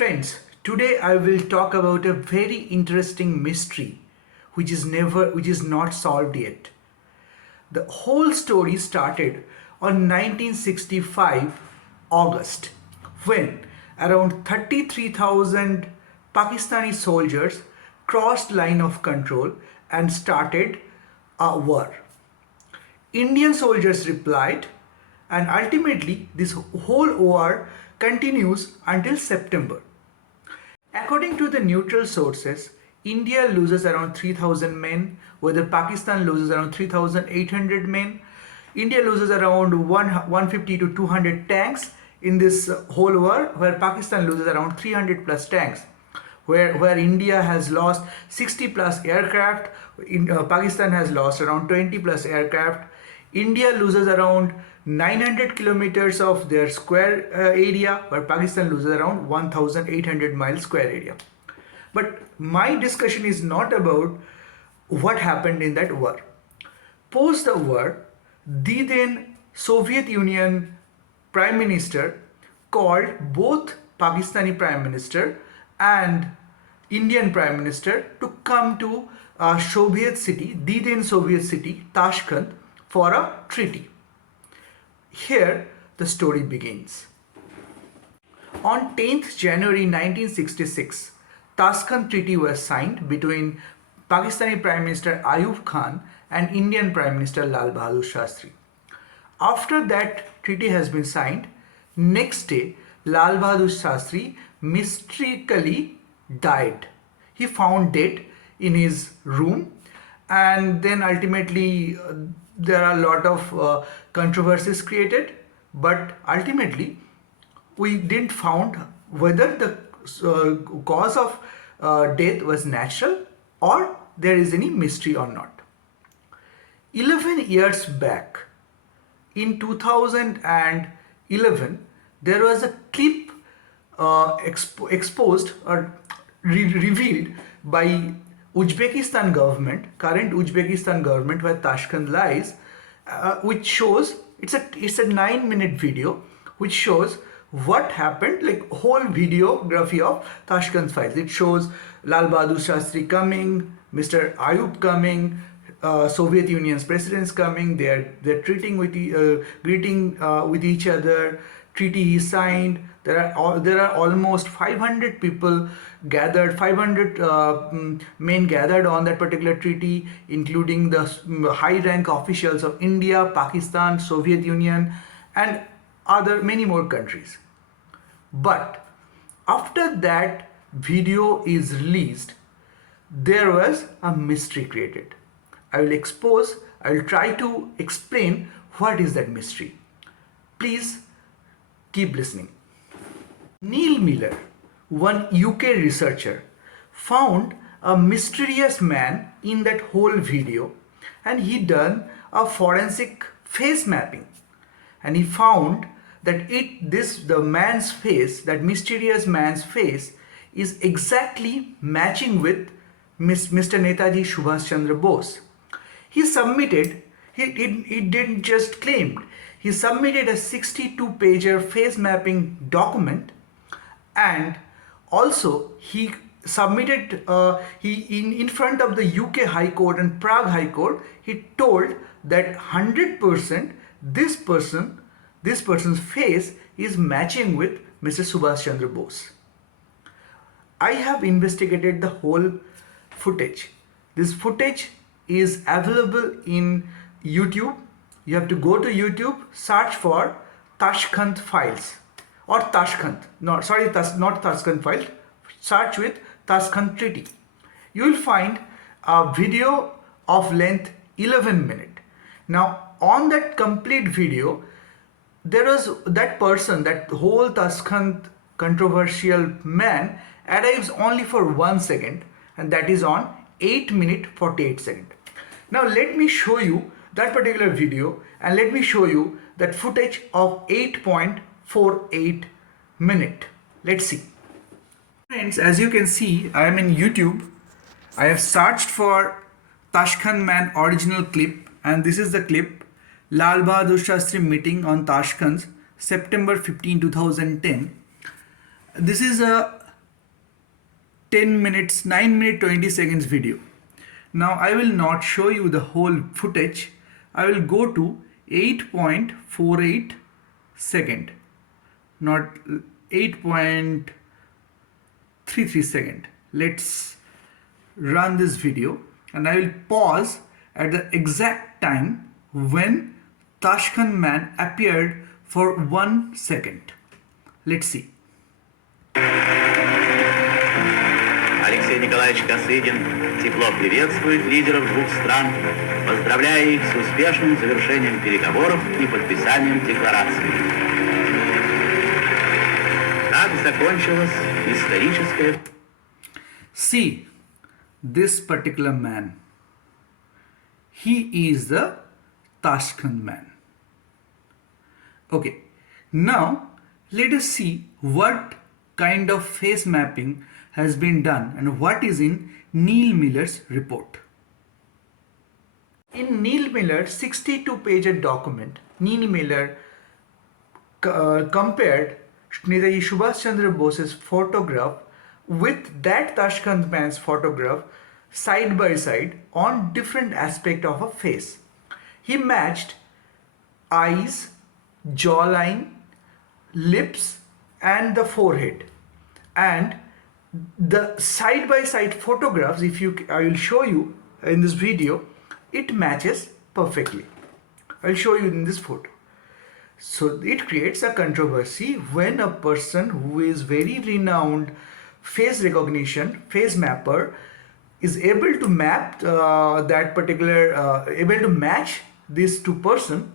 Friends, today I will talk about a very interesting mystery which is not solved yet. The whole story started on 1965 August when around 33,000 Pakistani soldiers crossed line of control and started a war. Indian soldiers replied, and ultimately this whole war continues until September. According to the neutral sources, India loses around 3,000 men, whether Pakistan loses around 3,800 men. India loses around 150 to 200 tanks in this whole war, where Pakistan loses around 300 plus tanks. Where India has lost 60 plus aircraft, Pakistan has lost around 20 plus aircraft. India loses around 900 kilometers of their square area, where Pakistan loses around 1,800 miles square area. But my discussion is not about what happened in that war. Post the war, the then Soviet Union Prime Minister called both Pakistani Prime Minister and Indian Prime Minister to come to Soviet city, the then Soviet city, Tashkent, for a treaty. Here the story begins. On 10th January 1966, Tashkent Treaty was signed between Pakistani Prime Minister Ayub Khan and Indian Prime Minister Lal Bahadur Shastri. After that treaty has been signed, next day Lal Bahadur Shastri mysteriously died. He found dead in his room, and then ultimately there are a lot of controversies created, but ultimately we didn't found whether the cause of death was natural or there is any mystery or not. 11 years back, in 2011, there was a clip exposed or revealed by Uzbekistan government, current Uzbekistan government, where Tashkent lies, which shows it's a 9-minute video which shows what happened, like whole videography of Tashkent files. It shows Lal Bahadur Shastri coming, Mr. Ayub coming, Soviet Union's presidents coming. They're treating with greeting with each other. Treaty is signed. There are almost 500 people gathered, 500 men gathered on that particular treaty, including the high rank officials of India, Pakistan, Soviet Union, and many more countries. But after that video is released, there was a mystery created. I will try to explain what is that mystery. Please keep listening. Neil Miller, one UK researcher, found a mysterious man in that whole video, and he done a forensic face mapping, and he found that the man's face, that mysterious man's face, is exactly matching with Mr. Netaji Subhash Chandra Bose. He submitted, he didn't just claim, he submitted a 62-pager face mapping document, and also he submitted in front of the UK High Court and Prague High Court. He told that 100% this person's face is matching with Mr. Subhash Chandra Bose. I have investigated the whole footage. This footage is available in YouTube. You have to go to YouTube, search for Tashkhant files or Tashkhant. Not Tashkhant files. Search with Tashkhant Treaty. You will find a video of length 11 minutes. Now, on that complete video, there was that person, that whole Tashkhant controversial man arrives only for 1 second, and that is on 8 minutes 48 seconds. Now let me show you that particular video, and let me show you that footage of 8.48 minute. Let's see. Friends, as you can see, I am in YouTube. I have searched for Tashkent Man original clip, and this is the clip. Lal Bahadur Shastri meeting on Tashkent, September 15, 2010. This is a 10 minutes, 9 minute 20 seconds video. Now I will not show you the whole footage. I will go to 8.48 second, not 8.33 second. Let's run this video and I will pause at the exact time when Tashkent Man appeared for 1 second. Let's see. Алексей Николаевич Косыгин тепло приветствует лидеров двух стран, поздравляя их с успешным завершением переговоров и подписанием декларации. Так закончилась историческая... See this particular man. He is the Tashkent Man. Okay, now let us see what kind of face mapping has been done and what is in Neil Miller's report. In Neil Miller's 62-page document, Neil Miller compared Netaji Subhash Chandra Bose's photograph with that Tashkent Man's photograph side by side on different aspects of a face. He matched eyes, jawline, lips and the forehead, and the side by side photographs, I will show you in this video, it matches perfectly. I'll show you in this photo. So it creates a controversy when a person who is very renowned face recognition, face mapper, is able to map able to match these two person.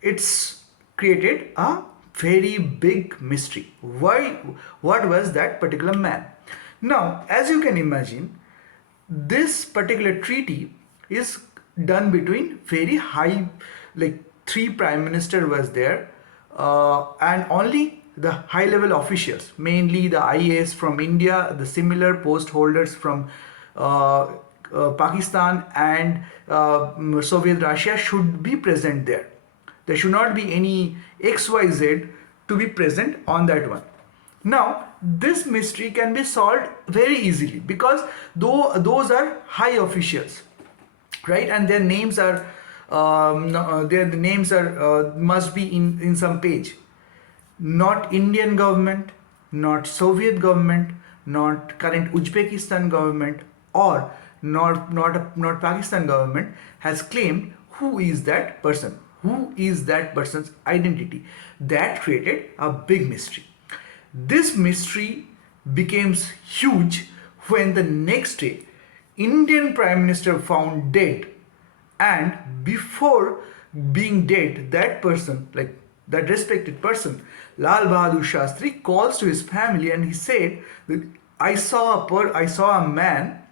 It's created a very big mystery. Why? What was that particular man? Now, as you can imagine, this particular treaty is done between very high, like 3 prime minister was there, and only the high level officials, mainly the IAS from India, the similar post holders from Pakistan and Soviet Russia should be present there. There should not be any XYZ to be present on that one. Now, this mystery can be solved very easily because those are high officials, right? And their names are must be in some page. Not Indian government, not Soviet government, not current Uzbekistan government, or not Pakistan government has claimed who is that person. Who is that person's identity? That created a big mystery. This mystery becomes huge when the next day Indian Prime Minister found dead, and before being dead, that person, like that respected person, Lal Bahadur Shastri, calls to his family and he said that I saw a man.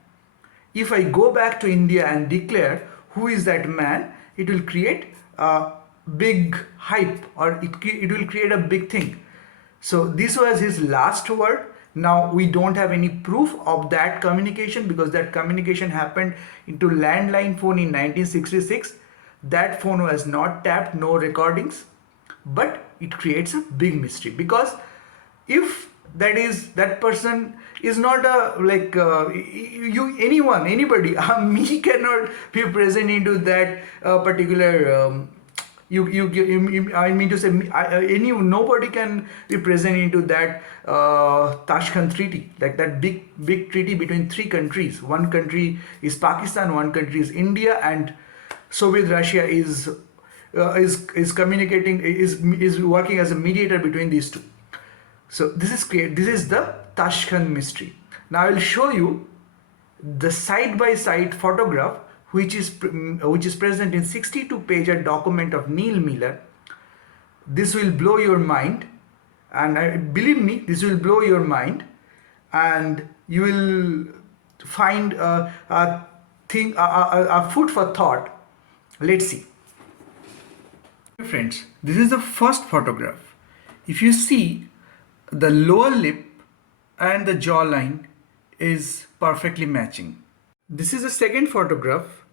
If I go back to India and declare who is that man, it will create a big hype, or it will create a big thing. So this was his last word. Now we don't have any proof of that communication because that communication happened into landline phone in 1966. That phone was not tapped, no recordings, but it creates a big mystery because if that person is not anybody, me cannot be present into that particular I mean to say nobody can be present into that Tashkent treaty, like that big treaty between 3 countries. One country is Pakistan, one country is India, and Soviet Russia is communicating, is working as a mediator between these two. So this is the Tashkent mystery. Now I will show you the side by side photograph which is present in 62-page document of Neil Miller. This will blow your mind, and believe me, this will blow your mind, and you will find a food for thought. Let's see. Friends, this is the first photograph. If you see, the lower lip and the jawline is perfectly matching. This is the second photograph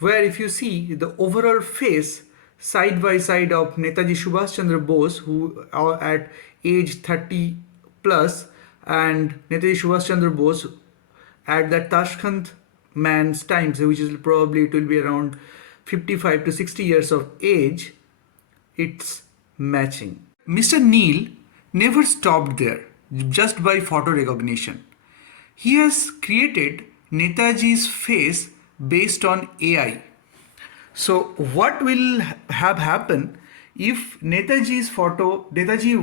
where if you see the overall face side by side of Netaji Subhash Chandra Bose, who are at age 30 plus, and Netaji Subhash Chandra Bose at that Tashkhant man's times, which is probably it will be around 55 to 60 years of age, it's matching. Mr. Neil never stopped there just by photo recognition. He has created Netaji's face based on AI. So what will have happened if Netaji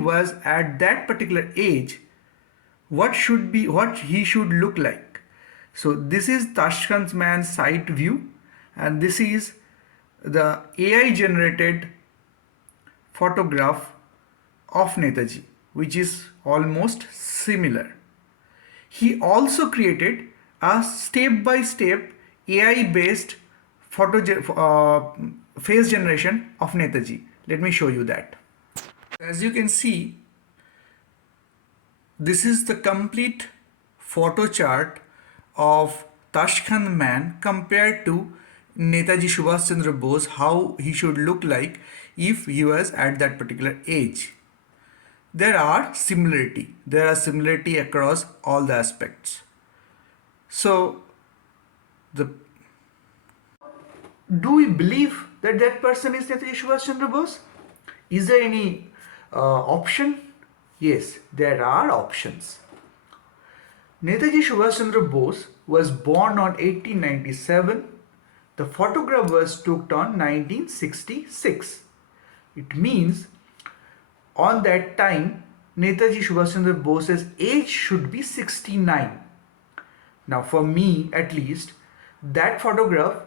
was at that particular age, what he should look like? So this is Tashkent Man's side view, and this is the AI generated photograph of Netaji, which is almost similar. He also created a step-by-step AI-based face generation of Netaji. Let me show you that. As you can see, this is the complete photo chart of Tashkent Man compared to Netaji Subhash Chandra Bose, how he should look like if he was at that particular age. There are similarity across all the aspects. So, do we believe that that person is Netaji Subhash Chandra Bose? Is there any option? Yes, there are options. Netaji Subhash Chandra Bose was born on 1897. The photograph was took on 1966. It means on that time Netaji Subhash Chandra Bose's age should be 69. Now for me at least, that photograph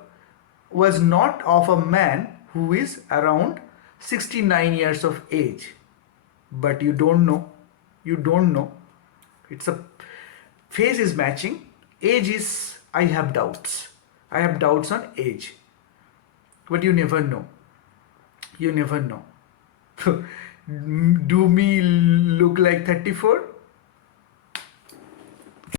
was not of a man who is around 69 years of age. But you don't know. It's a face is matching. Age is, I have doubts on age. But you never know. Do me look like 34?